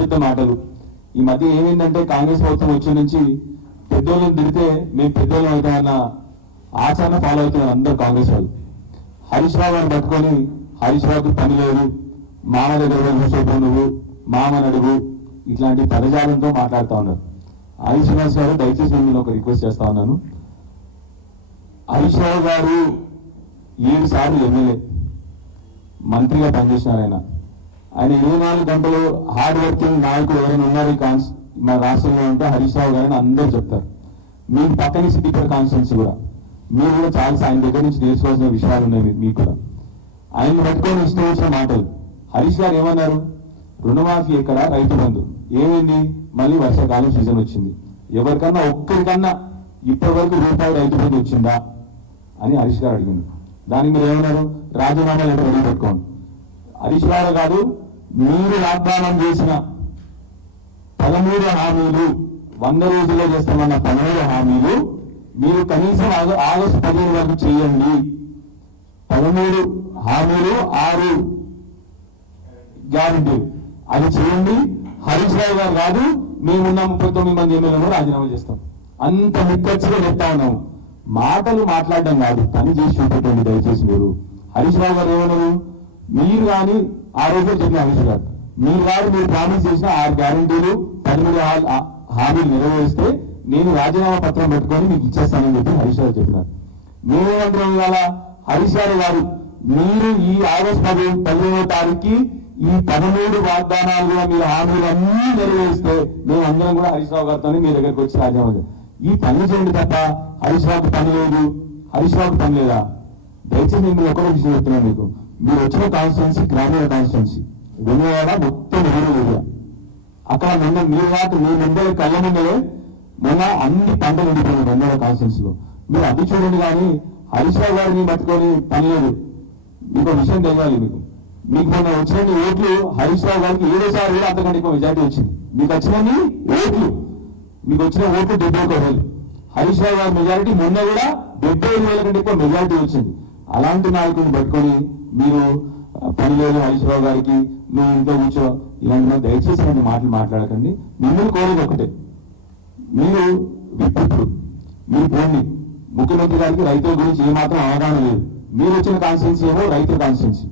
పెద్ద మాటలు. ఈ మధ్య ఏమైందంటే కాంగ్రెస్ ప్రభుత్వం వచ్చే నుంచి పెద్దోళ్ళని తిరిగితే మేము పెద్దోళ్ళం అవుతామన్న ఆచరణ ఫాలో అవుతున్నారు అందరు కాంగ్రెస్ వాళ్ళు. హరీష్ రావు గారిని పట్టుకొని హరీష్ రావుకి పని లేదు, మామ దగ్గర కూర్చోపో నువ్వు, మామని అడుగు, ఇట్లాంటి పదజాలంతో మాట్లాడుతూ ఉన్నారు. హరీష్ శ్రీనివాస్ గారు, దయచేసి నేను ఒక రిక్వెస్ట్ చేస్తా ఉన్నాను. హరీష్ రావు గారు 7 సార్లు ఎమ్మెల్యే మంత్రిగా పనిచేసినారు. ఆయన 24 గంటలు హార్డ్ వర్కింగ్ నాయకుడు ఎవరైనా ఉన్నారు మన రాష్ట్రంలో ఉంటే హరీష్ రావు గారని అందరూ చెప్తారు. మీకు పక్కన సిద్దిపేట కాన్స్టిట్యున్సీ కూడా, మీరు కూడా చాలా ఆయన దగ్గర నుంచి నేర్చుకోవాల్సిన విషయాలు ఉన్నాయి మీకు కూడా. ఆయన్ని పట్టుకొని ఇష్టం వచ్చిన మాటలు. హరీష్ గారు ఏమన్నారు? రుణమాఫీ ఎక్కడ, రైతు బంధు ఏమైంది? మళ్ళీ వర్షాకాలం సీజన్ వచ్చింది, ఎవరికన్నా ఒక్కరికన్నా ఇప్పటి వరకు రూపాయి రైతు బంధు వచ్చిందా అని హరీష్ గారు అడిగింది. దానికి మీరు ఏమన్నారు? రాజీనామా లెటర్ రెడీ పెట్టుకోండి. హరీష్ రావు గారు, మీరు వాగ్దానం చేసిన 13 హామీలు, 100 రోజుల్లో చేస్తామన్న 13 హామీలు మీరు కనీసం ఆగస్టు 15 వరకు చేయండి. 13 హామీలు, 6 గ్యారంటీ అది చేయండి. హరీష్ రావు గారు కాదు, మేమున్న 39 మంది ఎమ్మెల్యేలను రాజీనామా చేస్తాం. అంత నిక్కచ్చిగా చెప్తా ఉన్నాము. మాటలు మాట్లాడడం కాదు, పని చేసి చూపెట్టండి దయచేసి. హరీష్ రావు గారు ఏమన్నారు? మీరు కానీ ఆ రోజు చెప్పిన హరీష్ గారు, మీరు ప్రామిస్ చేసిన 6 గ్యారంటీలు, 13 హామీలు నెరవేరిస్తే నేను రాజీనామా పత్రం పెట్టుకొని మీకు ఇచ్చేస్తానని చెప్పి హరీష్ గారు చెప్పినారు. మేమేమంటున్నాం ఇవాళ? హరీష్ గారు, మీరు ఈ ఆగస్టు 15వ తారీఖుకి ఈ 13 వాగ్దానాలు కూడా, మీరు హామీలు అన్నీ నెరవేరిస్తే మేము అందరం కూడా హరీష్ రావు గారితో మీ దగ్గరికి వచ్చి రాజీనామా ఈ పని చేయండి తప్ప హరీష్ రావుకి పని లేదు, హరీష్ రావుకి పని లేదా? దయచేసి నేను ఒకటే విషయం చెప్తున్నాను మీకు. మీరు వచ్చిన కాన్స్టిట్యున్సీ గ్రామీణ కాన్స్టిట్యున్సీ, వెనువాడ మొత్తం రూరల్ ఏరియా. అక్కడ మొన్న మీ ముందర కళ్ళ ముందరే మొన్న అన్ని పంటలు ఉండిపోయినాయి వెనువాడ కాన్స్టిట్యున్సీలో. మీరు అది చూడండి. కానీ హరీష్ రావు గారిని పట్టుకొని పని లేదు. మీకు విషయం తెలియాలి. మీకు మొన్న వచ్చిన ఓట్లు హరీష్ రావు గారికి 7 సార్లు కూడా అంతకంటే ఎక్కువ మెజార్టీ వచ్చింది. మీకు వచ్చిన ఓట్లు, మీకు వచ్చిన ఓట్లు 71,000. హరీష్ రావు గారి మెజారిటీ మొన్న కూడా 75,000 కంటే ఎక్కువ మెజారిటీ వచ్చింది. అలాంటి నాయకుడిని పట్టుకొని మీరు పని లేదు హరీష్ రావు గారికి, నువ్వు ఇంట్లో కూర్చో, ఇలాంటి దయచేసి అన్ని మాటలు మాట్లాడకండి. మిమ్మల్ని కోరేది ఒకటే, మీరు విప్పుడు మీరు పోండి. ముఖ్యమంత్రి గారికి రైతుల గురించి ఏమాత్రం అవగాహన లేదు. మీరు వచ్చిన కాన్స్టిట్యున్సీ ఏమో రైతుల కాన్స్టిట్యున్సీ.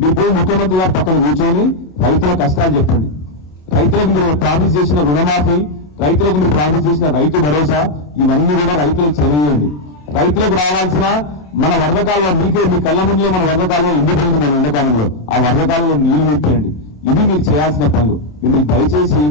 మీరు పోయి ముఖ్యమంత్రి గారి పక్కన కూర్చొని రైతుల కష్టాలు చెప్పండి. రైతులకు మీరు ప్రామిస్ చేసిన రుణమాఫీ, రైతులకు మీరు ప్రామిస్ చేసిన రైతు భరోసా, ఇవన్నీ కూడా రైతులకు చదివేయండి. రైతులకు రావాల్సిన మన వర్షకాలంలో మీ కళ్ళ ముందే మన వర్షకాలంలో ఇండిపోయింది. మన ఎండాకాలంలో ఆ వర్షకాలంలో నీళ్లు నింపేయండి. ఇది మీరు చేయాల్సిన పనులు. మీరు దయచేసి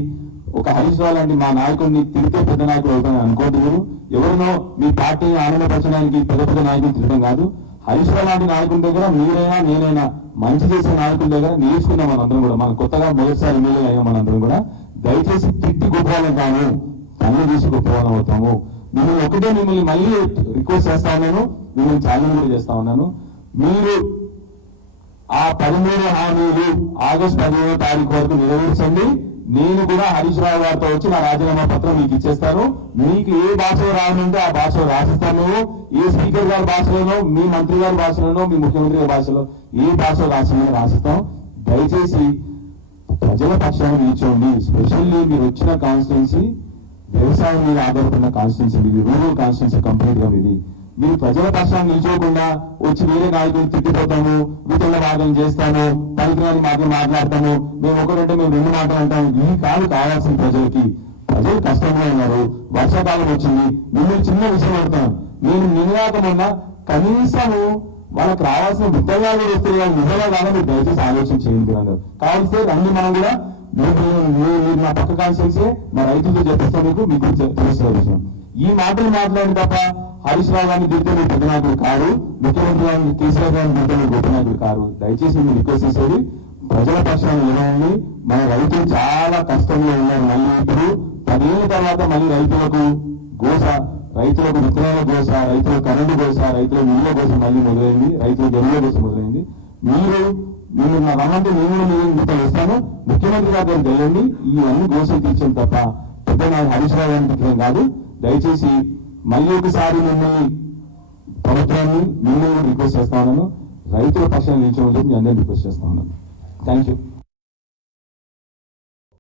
ఒక హరీష్ రావు లాంటి మా నాయకుడిని తిరిగితే పెద్ద నాయకుడు అవుతానని అనుకోవద్దు. ఎవరినో మీ పార్టీని ఆనందపరచడానికి పెద్ద నాయకులు తిరగడం కాదు. హరీష్ రావు లాంటి నాయకుడి దగ్గర మీరైనా నేనైనా మంచి చేసే నాయకుల దగ్గర నేర్చుకున్నాం మనందరం కూడా. మనం కొత్తగా మొదటిసారి ఎమ్మెల్యే అయినా మనందరం కూడా దయచేసి తిట్టి గొప్పవాళ్ళం కాము, పనులు తీసి గొప్పవాళ్ళం అవుతాము. మిమ్మల్ని మళ్ళీ రిక్వెస్ట్ చేస్తా ఉన్నాను, మిమ్మల్ని ఛాలెంజ్ కూడా చేస్తా ఉన్నాను. మీరు ఆ 13 హామీలు ఆగస్టు 15వ తారీఖు వరకు నెరవేర్చండి. నేను కూడా హరీష్ రావు గారితో వచ్చి నా రాజీనామా పత్రం మీకు ఇచ్చేస్తాను. మీకు ఏ భాషలో రావాలంటే ఆ భాషలో రాసిస్తాను. ఏ స్పీకర్ గారి భాషలోనో, మీ మంత్రి గారి భాషలోనో, మీ ముఖ్యమంత్రి గారి భాషలో ఏ భాషలో రాసిస్తాం. దయచేసి ప్రజల పక్షాన్ని నిల్చోండి. స్పెషల్లీ మీరు వచ్చిన కాన్స్టిట్యున్సీ వ్యవసాయం మీద ఆధారపడిన కాన్స్టిట్యున్సీ, ఇది రూరల్ కాన్స్టిట్యున్సీ కంప్లీట్ గా ఇది. మీరు ప్రజల పక్షాన్ని నిల్చోకుండా వచ్చి వేరే నాయకులు తిట్టిపోతాము, వితరణ భాగం చేస్తాము, పలికిరాని మాటలు మాట్లాడతాము, మేము ఒకటంటే మేము 2 మాటలు అంటాము. ఇది కాదు కావాల్సిన ప్రజలకి. ప్రజలు కష్టంగా ఉన్నారు, వర్షాకాలం వచ్చింది. మిమ్మల్ని చిన్న విషయం అడుగుతాను. నేను నిన్నగాకమన్నా కనీసము వాళ్ళకి రావాల్సిన విత్తనాలు కూడా వస్తే నిజంగా కానీ మీరు దయచేసి ఆలోచన చేయండి. అన్నారు కావాల్స్తే రండి, మనం కూడా మీరు నా పక్క కాన్స్టిట్యున్సీ మా రైతులతో చెప్పిస్తాం, మీకు తెలుస్తున్న విషయం. ఈ మాటలు మాట్లాడి తప్ప హరీష్ రావు గారిని దిగితే మీరు పెద్ద నాయకులు కారు, ముఖ్యమంత్రి గారిని కేసీఆర్ గారిని దిగితే మీరు గొప్ప నాయకులు కారు. దయచేసి మీరు రిక్వెస్ట్ చేసేది ప్రజల పక్షాన్ని నిలవండి. మన రైతులు చాలా కష్టంలో ఉన్నారు. మళ్ళీ ఇప్పుడు 10 ఏళ్ళ తర్వాత మళ్ళీ రైతులకు గోస, రైతులకు విత్తనాల గోస, రైతులకు కరెంటు గోస, రైతుల నీళ్ళ కోసం మళ్ళీ మొదలైంది, రైతుల గెలుల కోసం మొదలైంది. మీరు నా రమ్మంటే నేను మీతో వస్తాను. ముఖ్యమంత్రి గారి దగ్గరికి వెళ్ళండి. ఇవన్నీ గోసలు తీర్చండి తప్ప పెద్ద నాకు హరీష్ రావు గారిని తిట్టడం కాదు. దయచేసి మళ్ళీ ఒకసారి మిమ్మల్ని ప్రభుత్వాన్ని మిమ్మల్ని రిక్వెస్ట్ చేస్తా ఉన్నాను. రైతుల పక్షాన్ని నిల్చోమని చెప్పి మీ అందరినీ రిక్వెస్ట్ చేస్తా ఉన్నాను. Thank you.